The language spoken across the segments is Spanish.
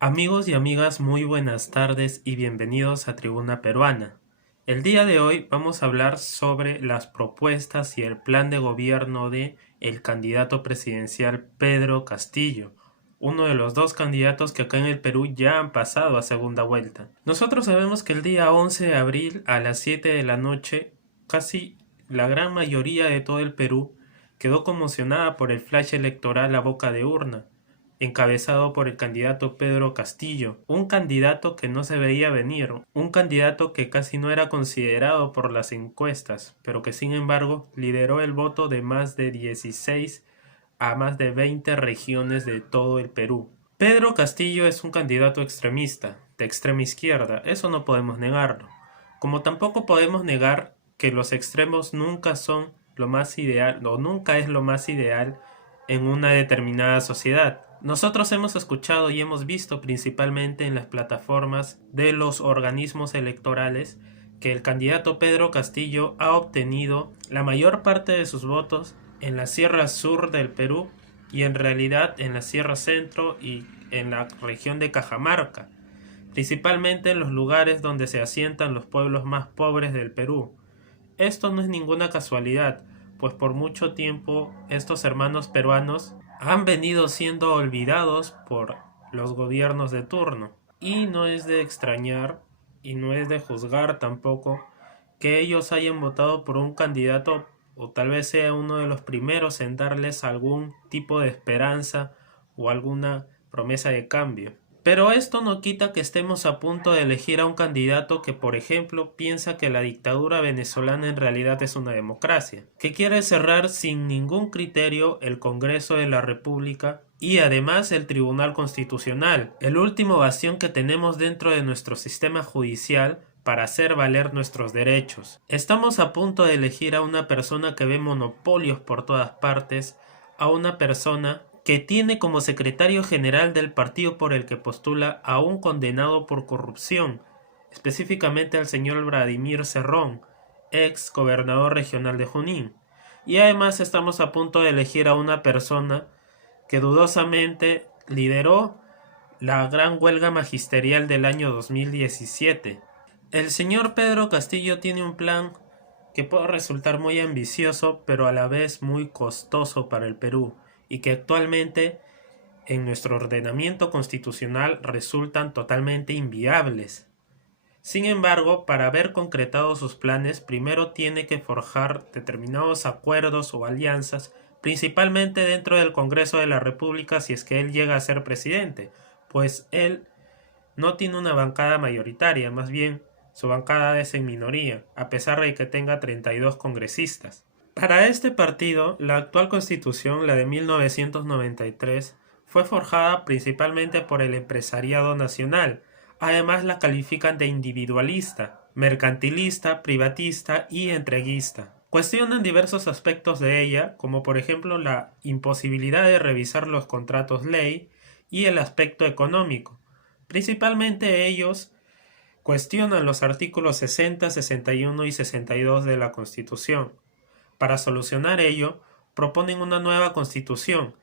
Amigos y amigas, muy buenas tardes y bienvenidos a Tribuna Peruana. El día de hoy vamos a hablar sobre las propuestas y el plan de gobierno de el candidato presidencial Pedro Castillo, uno de los dos candidatos que acá en el Perú ya han pasado a segunda vuelta. Nosotros sabemos que el día 11 de abril a las 7 de la noche, casi la gran mayoría de todo el Perú quedó conmocionada por el flash electoral a boca de urna encabezado por el candidato Pedro Castillo, un candidato que no se veía venir, un candidato que casi no era considerado por las encuestas, pero que sin embargo lideró el voto de más de 16 a más de 20 regiones de todo el Perú. Pedro Castillo es un candidato extremista, de extrema izquierda, eso no podemos negarlo. Como tampoco podemos negar que los extremos nunca son lo más ideal o nunca es lo más ideal en una determinada sociedad. Nosotros hemos escuchado y hemos visto principalmente en las plataformas de los organismos electorales que el candidato Pedro Castillo ha obtenido la mayor parte de sus votos en la Sierra Sur del Perú y en realidad en la Sierra Centro y en la región de Cajamarca, principalmente en los lugares donde se asientan los pueblos más pobres del Perú. Esto no es ninguna casualidad, pues por mucho tiempo estos hermanos peruanos han venido siendo olvidados por los gobiernos de turno. Y no es de extrañar y no es de juzgar tampoco que ellos hayan votado por un candidato o tal vez sea uno de los primeros en darles algún tipo de esperanza o alguna promesa de cambio. Pero esto no quita que estemos a punto de elegir a un candidato que, por ejemplo, piensa que la dictadura venezolana en realidad es una democracia, que quiere cerrar sin ningún criterio el Congreso de la República y además el Tribunal Constitucional, el último bastión que tenemos dentro de nuestro sistema judicial para hacer valer nuestros derechos. Estamos a punto de elegir a una persona que ve monopolios por todas partes, a una persona que tiene como secretario general del partido por el que postula a un condenado por corrupción, específicamente al señor Vladimir Cerrón, ex gobernador regional de Junín. Y además estamos a punto de elegir a una persona que dudosamente lideró la gran huelga magisterial del año 2017. El señor Pedro Castillo tiene un plan que puede resultar muy ambicioso, pero a la vez muy costoso para el Perú, y que actualmente en nuestro ordenamiento constitucional resultan totalmente inviables. Sin embargo, para haber concretado sus planes, primero tiene que forjar determinados acuerdos o alianzas, principalmente dentro del Congreso de la República si es que él llega a ser presidente, pues él no tiene una bancada mayoritaria, más bien su bancada es en minoría, a pesar de que tenga 32 congresistas. Para este partido, la actual constitución, la de 1993, fue forjada principalmente por el empresariado nacional. Además la califican de individualista, mercantilista, privatista y entreguista. Cuestionan diversos aspectos de ella, como por ejemplo la imposibilidad de revisar los contratos ley y el aspecto económico. Principalmente ellos cuestionan los artículos 60, 61 y 62 de la Constitución. Para solucionar ello, proponen una nueva Constitución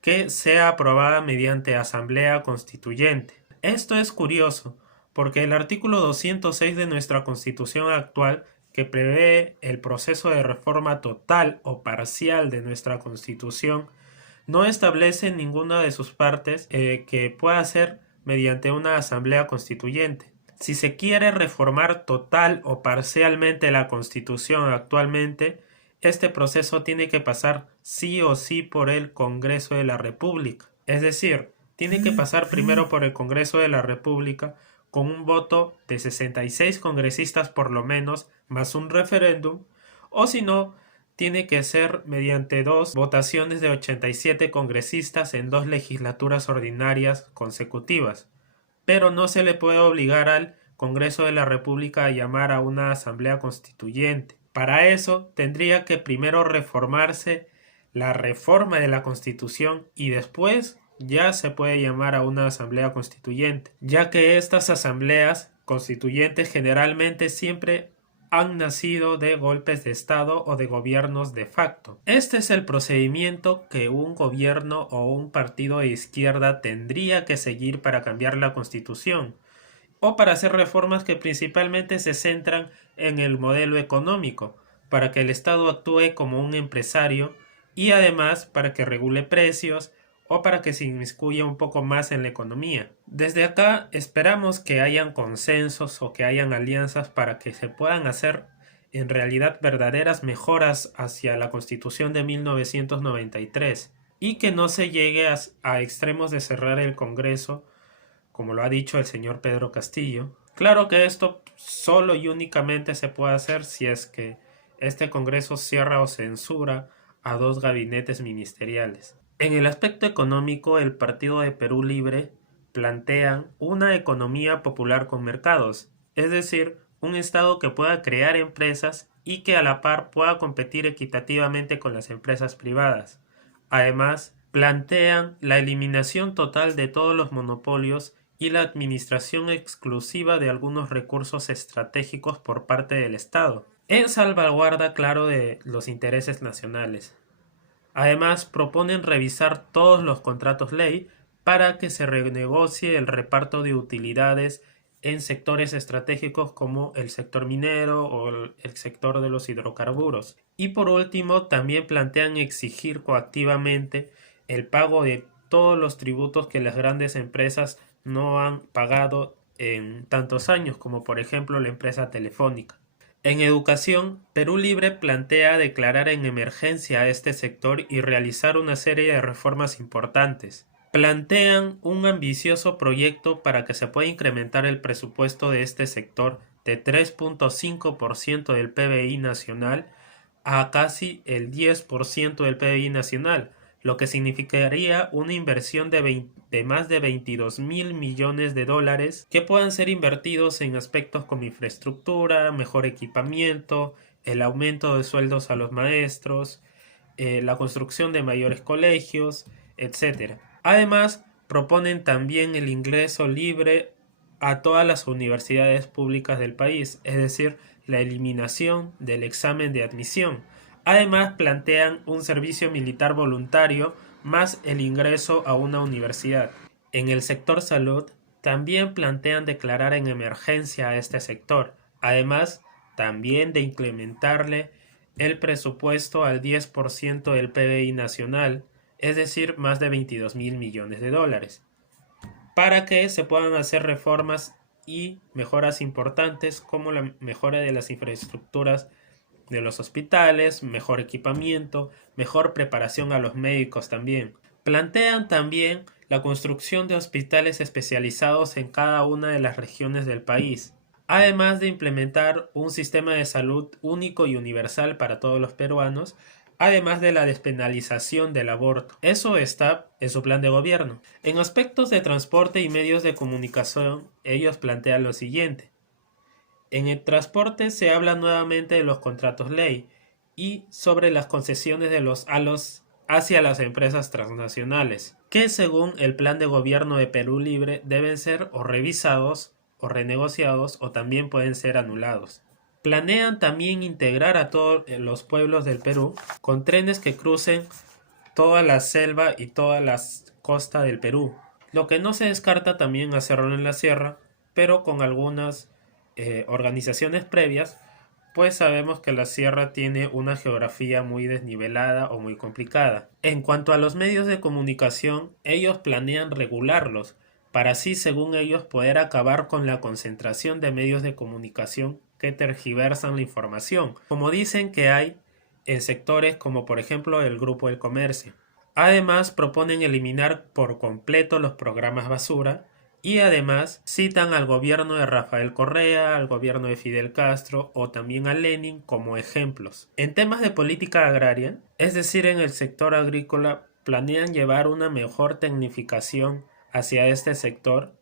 que sea aprobada mediante Asamblea Constituyente. Esto es curioso, porque el artículo 206 de nuestra Constitución actual, que prevé el proceso de reforma total o parcial de nuestra Constitución, no establece en ninguna de sus partes que pueda ser mediante una asamblea constituyente. Si se quiere reformar total o parcialmente la Constitución actualmente, este proceso tiene que pasar sí o sí por el Congreso de la República. Es decir, tiene que pasar primero por el Congreso de la República con un voto de 66 congresistas por lo menos, más un referéndum, o si no, tiene que ser mediante dos votaciones de 87 congresistas en dos legislaturas ordinarias consecutivas. Pero no se le puede obligar al Congreso de la República a llamar a una asamblea constituyente. Para eso tendría que primero reformarse la reforma de la Constitución y después ya se puede llamar a una asamblea constituyente, ya que estas asambleas constituyentes generalmente siempre han nacido de golpes de Estado o de gobiernos de facto. Este es el procedimiento que un gobierno o un partido de izquierda tendría que seguir para cambiar la Constitución o para hacer reformas que principalmente se centran en el modelo económico, para que el Estado actúe como un empresario y además para que regule precios o para que se inmiscuya un poco más en la economía. Desde acá esperamos que hayan consensos o que hayan alianzas para que se puedan hacer en realidad verdaderas mejoras hacia la Constitución de 1993 y que no se llegue a extremos de cerrar el Congreso, como lo ha dicho el señor Pedro Castillo. Claro que esto solo y únicamente se puede hacer si es que este Congreso cierra o censura a 2 gabinetes ministeriales. En el aspecto económico, el Partido de Perú Libre plantea una economía popular con mercados, es decir, un Estado que pueda crear empresas y que a la par pueda competir equitativamente con las empresas privadas. Además, plantean la eliminación total de todos los monopolios y la administración exclusiva de algunos recursos estratégicos por parte del Estado, en salvaguarda, claro, de los intereses nacionales. Además, proponen revisar todos los contratos ley para que se renegocie el reparto de utilidades en sectores estratégicos como el sector minero o el sector de los hidrocarburos. Y por último, también plantean exigir coactivamente el pago de todos los tributos que las grandes empresas no han pagado en tantos años, como por ejemplo la empresa Telefónica. En educación, Perú Libre plantea declarar en emergencia a este sector y realizar una serie de reformas importantes. Plantean un ambicioso proyecto para que se pueda incrementar el presupuesto de este sector de 3.5% del PBI nacional a casi el 10% del PBI nacional, lo que significaría una inversión de más de 22.000 millones de dólares que puedan ser invertidos en aspectos como infraestructura, mejor equipamiento, el aumento de sueldos a los maestros, la construcción de mayores colegios, etc. Además, proponen también el ingreso libre a todas las universidades públicas del país, es decir, la eliminación del examen de admisión. Además, plantean un servicio militar voluntario más el ingreso a una universidad. En el sector salud, también plantean declarar en emergencia a este sector, además también de incrementarle el presupuesto al 10% del PBI nacional, es decir, más de 22.000 millones de dólares, para que se puedan hacer reformas y mejoras importantes como la mejora de las infraestructuras de los hospitales, mejor equipamiento, mejor preparación a los médicos también. Plantean también la construcción de hospitales especializados en cada una de las regiones del país, además de implementar un sistema de salud único y universal para todos los peruanos, además de la despenalización del aborto. Eso está en su plan de gobierno. En aspectos de transporte y medios de comunicación, ellos plantean lo siguiente. En el transporte se habla nuevamente de los contratos ley y sobre las concesiones de los ALOS hacia las empresas transnacionales, que según el plan de gobierno de Perú Libre deben ser o revisados o renegociados o también pueden ser anulados. Planean también integrar a todos los pueblos del Perú con trenes que crucen toda la selva y toda la costa del Perú, lo que no se descarta también hacerlo en la sierra, pero con algunas organizaciones previas, pues sabemos que la sierra tiene una geografía muy desnivelada o muy complicada. En cuanto a los medios de comunicación, ellos planean regularlos, para así, según ellos, poder acabar con la concentración de medios de comunicación que tergiversan la información, como dicen que hay en sectores como por ejemplo el Grupo del Comercio. Además, proponen eliminar por completo los programas basura y además citan al gobierno de Rafael Correa, al gobierno de Fidel Castro o también a Lenin como ejemplos. En temas de política agraria, es decir, en el sector agrícola, planean llevar una mejor tecnificación hacia este sector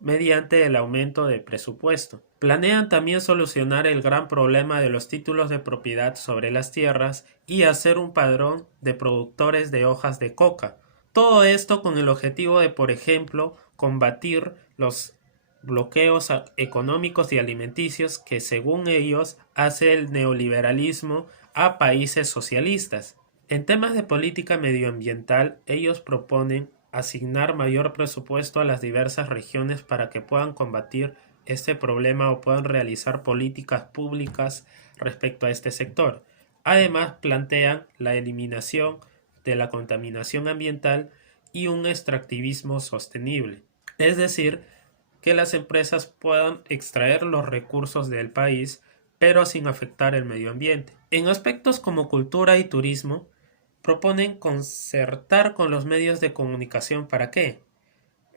mediante el aumento de presupuesto. Planean también solucionar el gran problema de los títulos de propiedad sobre las tierras y hacer un padrón de productores de hojas de coca. Todo esto con el objetivo de, por ejemplo, combatir los bloqueos económicos y alimenticios que según ellos hace el neoliberalismo a países socialistas. En temas de política medioambiental, ellos proponen asignar mayor presupuesto a las diversas regiones para que puedan combatir este problema o puedan realizar políticas públicas respecto a este sector. Además, plantean la eliminación de la contaminación ambiental y un extractivismo sostenible. Es decir, que las empresas puedan extraer los recursos del país, pero sin afectar el medio ambiente. En aspectos como cultura y turismo, proponen concertar con los medios de comunicación. ¿Para qué?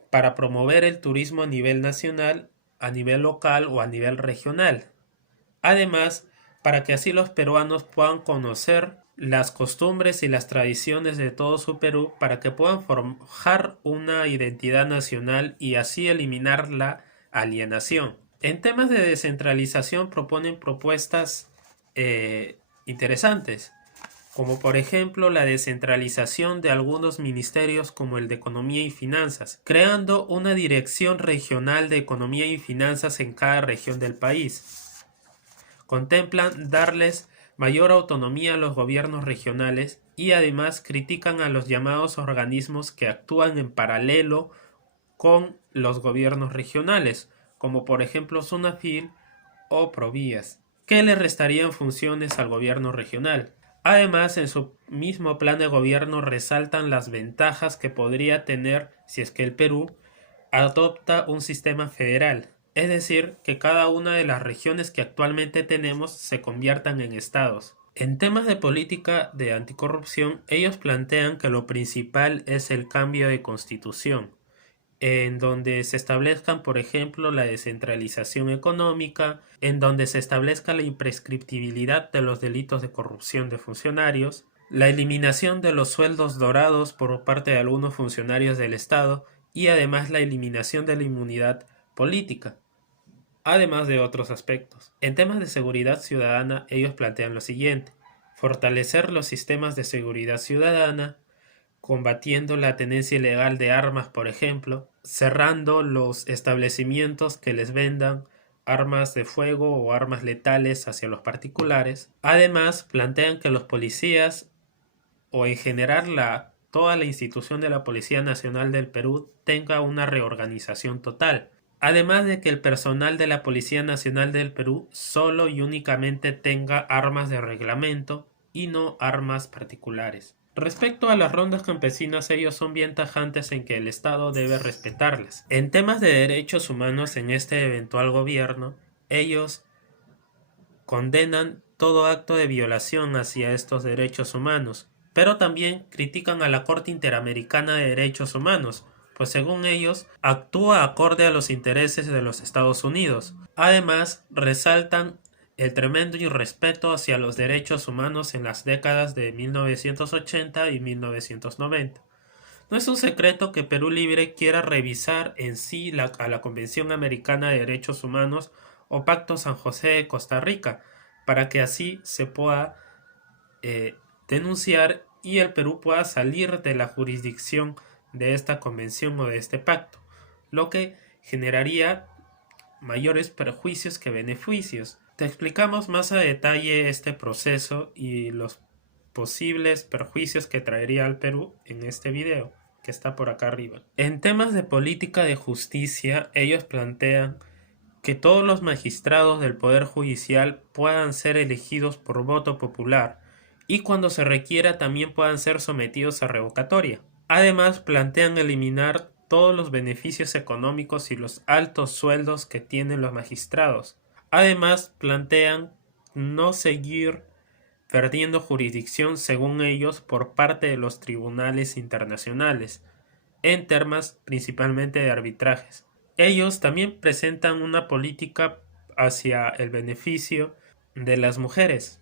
Para promover el turismo a nivel nacional, a nivel local o a nivel regional. Además, para que así los peruanos puedan conocer las costumbres y las tradiciones de todo su Perú, para que puedan forjar una identidad nacional y así eliminar la alienación. En temas de descentralización proponen propuestas interesantes, como por ejemplo la descentralización de algunos ministerios como el de Economía y Finanzas, creando una dirección regional de Economía y Finanzas en cada región del país. Contemplan darles mayor autonomía a los gobiernos regionales y además critican a los llamados organismos que actúan en paralelo con los gobiernos regionales, como por ejemplo Sunafil o Provías, que le restarían funciones al gobierno regional. Además, en su mismo plan de gobierno resaltan las ventajas que podría tener si es que el Perú adopta un sistema federal, es decir, que cada una de las regiones que actualmente tenemos se conviertan en estados. En temas de política de anticorrupción, ellos plantean que lo principal es el cambio de constitución, en donde se establezcan, por ejemplo, la descentralización económica, en donde se establezca la imprescriptibilidad de los delitos de corrupción de funcionarios, la eliminación de los sueldos dorados por parte de algunos funcionarios del Estado y además la eliminación de la inmunidad política, además de otros aspectos. En temas de seguridad ciudadana, ellos plantean lo siguiente: fortalecer los sistemas de seguridad ciudadana, combatiendo la tenencia ilegal de armas, por ejemplo, cerrando los establecimientos que les vendan armas de fuego o armas letales hacia los particulares. Además, plantean que los policías o en general toda la institución de la Policía Nacional del Perú tenga una reorganización total. Además de que el personal de la Policía Nacional del Perú solo y únicamente tenga armas de reglamento y no armas particulares. Respecto a las rondas campesinas, ellos son bien tajantes en que el Estado debe respetarlas. En temas de derechos humanos en este eventual gobierno, ellos condenan todo acto de violación hacia estos derechos humanos, pero también critican a la Corte Interamericana de Derechos Humanos, pues según ellos actúa acorde a los intereses de los Estados Unidos. Además, resaltan el tremendo irrespeto hacia los derechos humanos en las décadas de 1980 y 1990. No es un secreto que Perú Libre quiera revisar en sí a la Convención Americana de Derechos Humanos o Pacto San José de Costa Rica, para que así se pueda denunciar y el Perú pueda salir de la jurisdicción de esta convención o de este pacto, lo que generaría mayores perjuicios que beneficios. Te explicamos más a detalle este proceso y los posibles perjuicios que traería al Perú en este video, que está por acá arriba. En temas de política de justicia, ellos plantean que todos los magistrados del Poder Judicial puedan ser elegidos por voto popular y cuando se requiera también puedan ser sometidos a revocatoria. Además, plantean eliminar todos los beneficios económicos y los altos sueldos que tienen los magistrados. Además, plantean no seguir perdiendo jurisdicción, según ellos, por parte de los tribunales internacionales, en temas principalmente de arbitrajes. Ellos también presentan una política hacia el beneficio de las mujeres.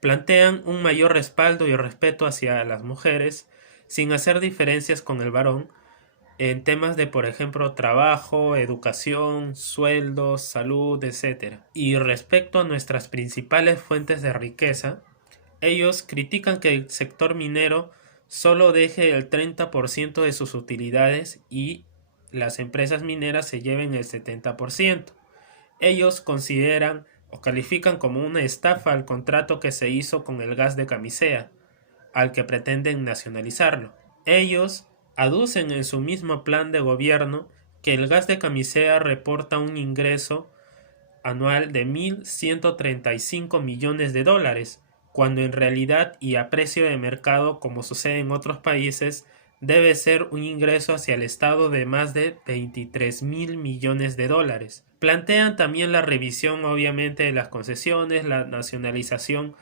Plantean un mayor respaldo y respeto hacia las mujeres, sin hacer diferencias con el varón, en temas de, por ejemplo, trabajo, educación, sueldos, salud, etc. Y respecto a nuestras principales fuentes de riqueza, ellos critican que el sector minero solo deje el 30% de sus utilidades y las empresas mineras se lleven el 70%. Ellos consideran o califican como una estafa el contrato que se hizo con el gas de Camisea, al que pretenden nacionalizarlo. Ellos aducen en su mismo plan de gobierno que el gas de Camisea reporta un ingreso anual de 1.135 millones de dólares, cuando en realidad y a precio de mercado, como sucede en otros países, debe ser un ingreso hacia el Estado de más de 23.000 millones de dólares. Plantean también la revisión, obviamente, de las concesiones, la nacionalización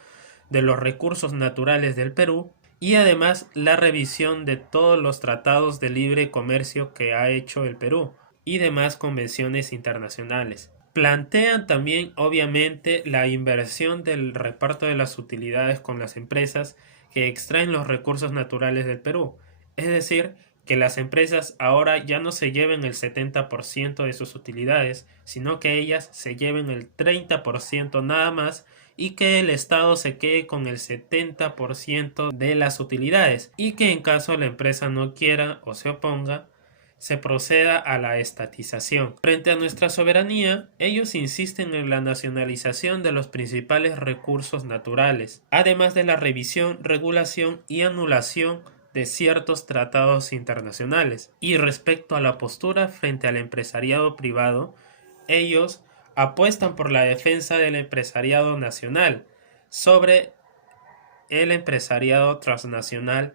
de los recursos naturales del Perú y además la revisión de todos los tratados de libre comercio que ha hecho el Perú y demás convenciones internacionales. Plantean también, obviamente, la inversión del reparto de las utilidades con las empresas que extraen los recursos naturales del Perú. Es decir, que las empresas ahora ya no se lleven el 70% de sus utilidades, sino que ellas se lleven el 30% nada más y que el Estado se quede con el 70% de las utilidades y que en caso la empresa no quiera o se oponga, se proceda a la estatización. Frente a nuestra soberanía, ellos insisten en la nacionalización de los principales recursos naturales, además de la revisión, regulación y anulación de ciertos tratados internacionales. Y respecto a la postura frente al empresariado privado, ellos apuestan por la defensa del empresariado nacional sobre el empresariado transnacional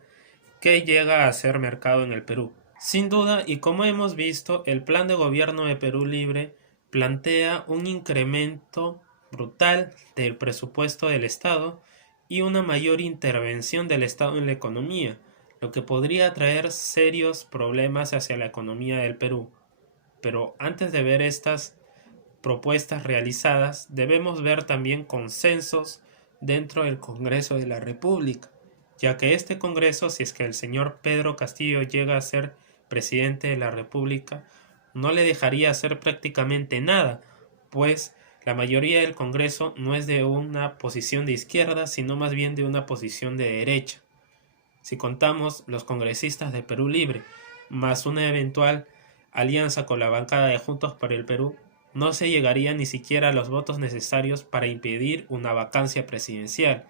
que llega a ser mercado en el Perú. Sin duda, y como hemos visto, el plan de gobierno de Perú Libre plantea un incremento brutal del presupuesto del Estado y una mayor intervención del Estado en la economía, lo que podría traer serios problemas hacia la economía del Perú. Pero antes de ver estas propuestas realizadas, debemos ver también consensos dentro del Congreso de la República, ya que este Congreso, si es que el señor Pedro Castillo llega a ser presidente de la República, no le dejaría hacer prácticamente nada, pues la mayoría del Congreso no es de una posición de izquierda, sino más bien de una posición de derecha. Si contamos los congresistas de Perú Libre, más una eventual alianza con la bancada de Juntos por el Perú, no se llegaría ni siquiera a los votos necesarios para impedir una vacancia presidencial.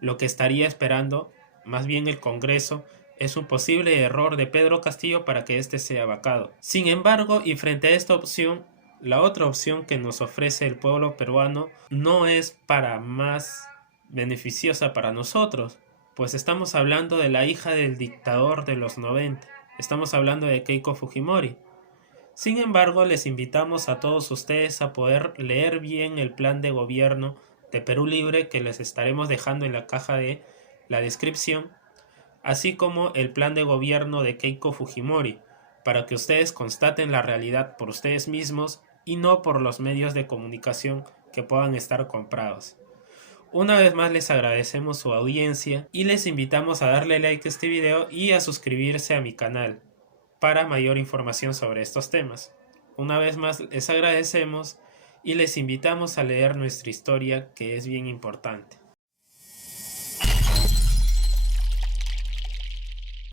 Lo que estaría esperando, más bien el Congreso, es un posible error de Pedro Castillo para que éste sea vacado. Sin embargo, y frente a esta opción, la otra opción que nos ofrece el pueblo peruano no es para más beneficiosa para nosotros, pues estamos hablando de la hija del dictador de los 90, estamos hablando de Keiko Fujimori. Sin embargo, les invitamos a todos ustedes a poder leer bien el plan de gobierno de Perú Libre que les estaremos dejando en la caja de la descripción, así como el plan de gobierno de Keiko Fujimori, para que ustedes constaten la realidad por ustedes mismos y no por los medios de comunicación que puedan estar comprados. Una vez más les agradecemos su audiencia y les invitamos a darle like a este video y a suscribirse a mi canal para mayor información sobre estos temas. Una vez más les agradecemos y les invitamos a leer nuestra historia, que es bien importante.